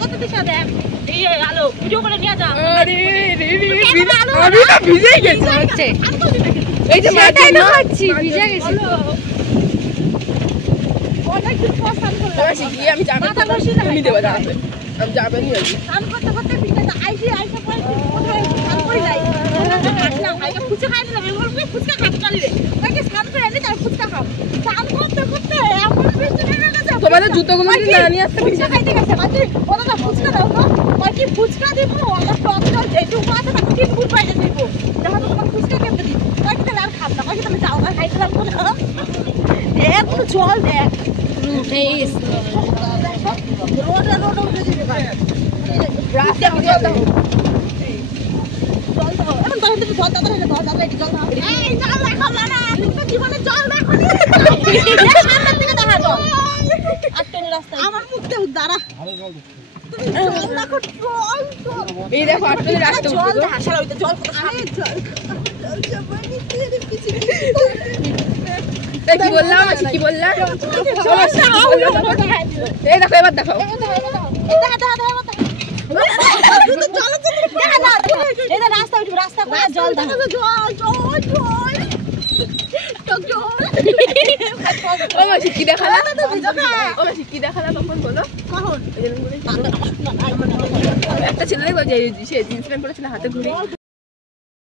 কত দিশা দেখ এই আলো ভিডিও করে নিয়ে যা আরে আমি না ভিজে গেছি হচ্ছে এই যে মাথায় না খাচ্ছি ভিজে গেছি অনেক দিন পর স্নান করলাম গিয়ে আমি যাবে তুমি দেবো যাবে আমি যাবে নি স্নান করতে করতে ভিজে আইসা পরে কোথায় স্নান করে যাই আসলাম আইকা ফুচকা খাই দিলাম বলবি ফুচকা খাতে চলি রে তাকে স্নান করে এনে তার ফুচকা খাও স্নান করতে করতে এমন বৃষ্টি নেমে গেছে তোমাদের জুতোগুলো কি না নিয়ে আসতে ফুচকা খাইতে গেছে মানে ওরা ফুচকা দাও তো ওই কি ফুচকা দিব ওরা টক টক যেটুকু আছে না তিন ফুট পাইতে দিব যখন তোমার ফুচকা কেমনে দিব ওই কি আর খাব না ওই কি তুমি যাও না খাইছিলাম কোন এত জল দেখ উঠে রোড উঠে দিবে ভাই রাস্তা জল দাও জল দাও এখন তখন তুমি জল দাও জল দাও এই জল দেখো না তুমি জীবনে জল দেখো নি সামনের দিকে দেখা জল আটটনি রাস্তা আমার মুখতে দাঁড়া তুমি জল দেখো জল এই দেখো আটটনি রাস্তা জল দেখা হইতে জল কত সামনে জল কি বললাম কি বললাম এই দেখো এবার দেখো রাস্তা জল কি দেখালা কি দেখালা তখন বলো একটা ছেলে সে জিন্স প্যান্ট পরেছিল হাতে ঘুরে